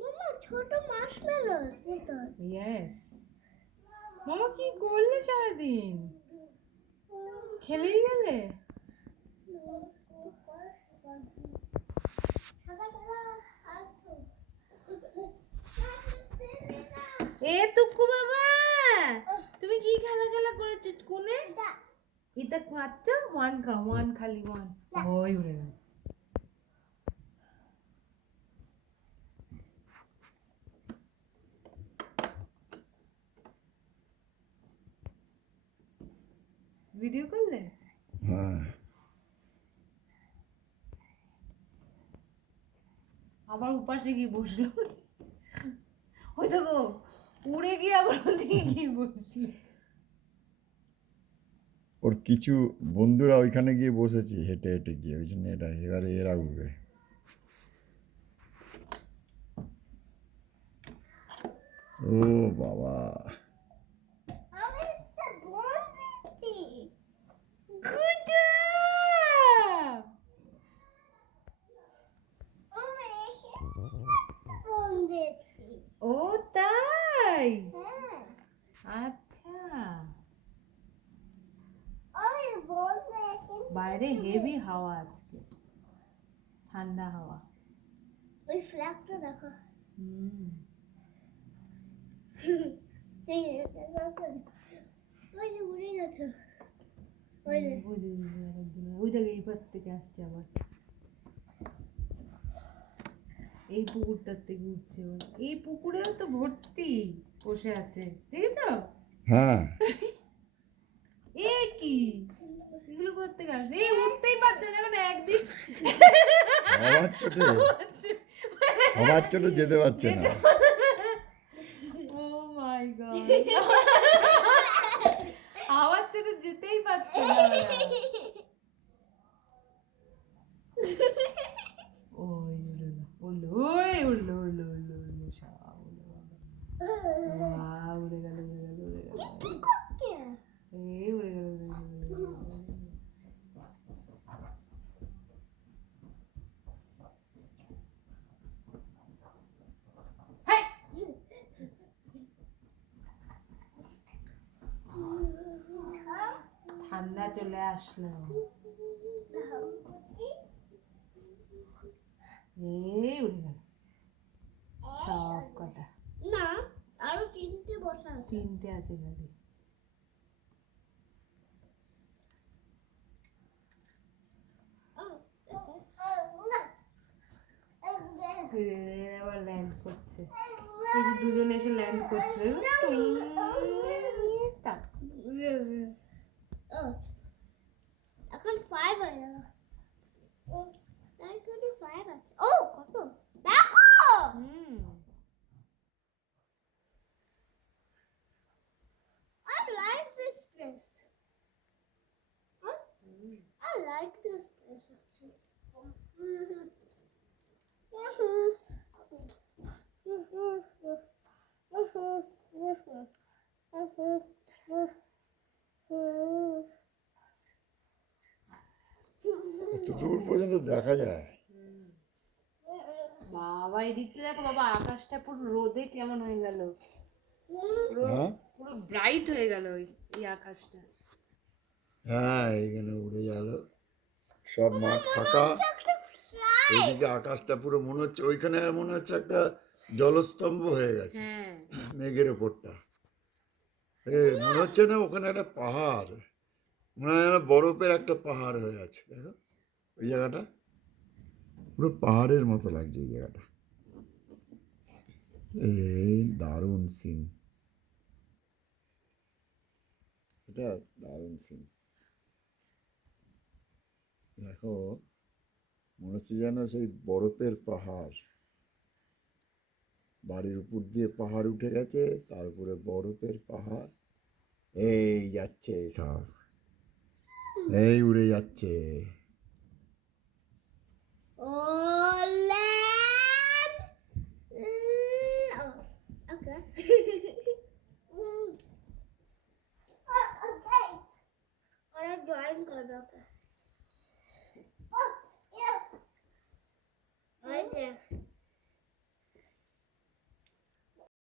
মামা ছোট মার্শমেলো ভিতর। ইয়েস। মামা কি করলে সারাদিন? খেলেই গেলে? এ টুকু বাবা, তুমি কি খেলা খেলা করেছো কোনে? এটা খাচ্ছ? ওয়ান খাও, ওয়ান খালি ওয়ান। ওই উড়ে গেল। ভিডিও করলে? হ্যাঁ আবার উপাসে গিয়ে বসলো। ওই দেখো উড়ে গিয়ে আবার ওদিকে গিয়ে বসলো। ওর কিছু বন্ধুরা ওইখানে গিয়ে বসেছে হেঁটে হেঁটে গিয়ে, ওই জন্য এটা এবারে এরা উঠবে। ও বাবা, আমি একটা বল পেয়েছি। Good job! আমি একটা বল পেয়েছি। ও তাই? হ্যাঁ, আচ্ছা। আমি বল পেয়েছি। বাইরে হেভি হাওয়া আজকে, ঠান্ডা হাওয়া। ওই ফ্ল্যাগটা দেখো। হুম। এই দেখো। ওই যে উড়ে গেছে। ওই যে ওই দেখো এইবার থেকে আসছে আবার, এই পুকুরটার থেকে উঠছে এবার। এই পুকুরেও তো ভর্তি বসে আছে, দেখেছো? হ্যাঁ এ কি এগুলো করতে গেল? এই উঠতেই পারছে না, এখন একদিন সবার চোটে, সবার চোটে যেতে পারছে না। ও মাই গড, আওয়াজ চলে যেতেই পারছে না ওরা। ওই উড়লো উড়লো, ওই উড়লো উড়লো উড়লো উড়লো, সব উড়লো বাবা। বাহ, উড়ে গেল উড়ে গেল উড়ে গেল, কি করছে? এই উড়ে গেল উড়ে গেল উড়ে গেল, উড়ে গেল। হেই! ঠান্ডা চলে আসলো, এই উড়ে গেল সব কটা। না, আরো তিনটে বসা আছে। তিনটে আছে খালি। আবার ল্যান্ড করছে, এই যে দুজনে এসে ল্যান্ড করছে। টাক। এখন 5 হয়ে গেল। 9:25 আছে। ও কত দেখো। হুম। I like this place. I like this place actually. এত দূর পর্যন্ত দেখা যায়। বাবা এদিকটা দেখো বাবা, আকাশটা পুরো রোদে কেমন হয়ে গেল, পুরো হ্যাঁ পুরো ব্রাইট হয়ে গেল এই আকাশটা। হ্যাঁ, এইখানে উড়ে গেল, সব মাঠ ফাঁকা। এইদিকে আকাশটা পুরো মনে হচ্ছে, ওইখানে মনে হচ্ছে একটা জলস্তম্ভ হয়ে গেছে হ্যাঁ, মেঘের ওপরটা। মনে হচ্ছে না ওখানে একটা পাহাড়, মনে হয় যেন বরফের একটা পাহাড় হয়ে আছে। দেখো ওই জায়গাটা পুরো পাহাড়ের মতো লাগছে ওই জায়গাটা। এই দারুণ সিন, এটা দারুণ সিন। দেখো মনে হচ্ছে যেন সেই বরফের পাহাড়, বাড়ির উপর দিয়ে পাহাড় উঠে গেছে, তার উপরে বরফের পাহাড়। এই যাচ্ছে সব, এই উড়ে যাচ্ছে। ও